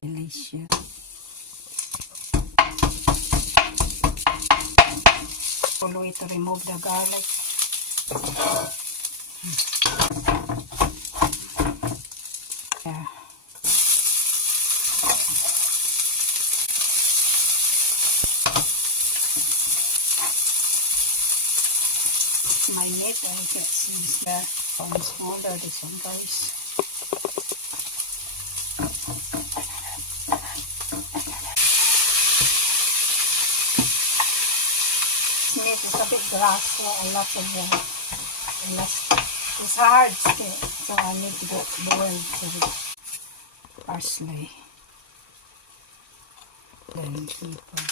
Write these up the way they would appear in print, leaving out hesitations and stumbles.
delicious. Follow it to remove the garlic. Yeah. My meat, I get since the one smaller, this one, guys. Meat is a bit grass, so a lot of it's hard still, so I need to get boiled with parsley. Then pepper.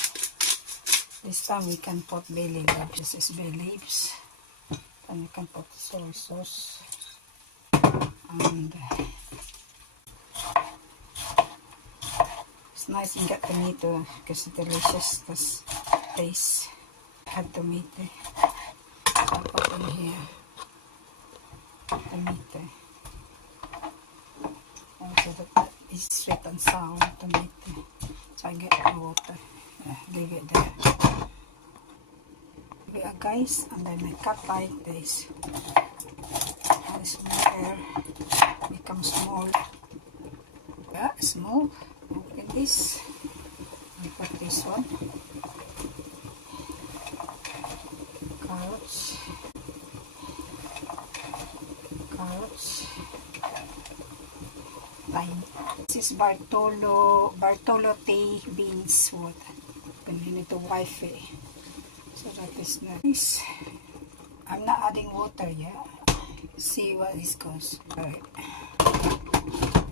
This time we can put bay leaves. This is bay leaves. And you can put soy sauce. And it's nice to get tomato because it's delicious. This taste. Add tomato. I'll put in here. Tomato. Also that is sweet and sour tomato. So I get the water. Leave it there. Leave it, guys, and then I cut like this. And this water becomes small. Yeah, small. Open this. I put this one. Carrots. Thyme. This is Bartolotti beans water. You need to wipe it. So that is nice. I'm not adding water yet. See what this goes. Alright.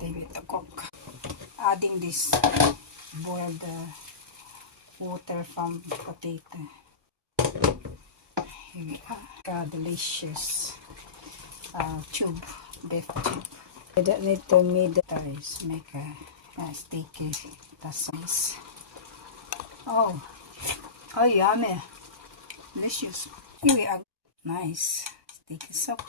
Leave it to cook. Adding this boiled water from potato. Here we are. Delicious tube, beef tube. I don't need to make a sticky. That's nice. Oh, yummy. Delicious. Here we are. Nice. Sticky soup.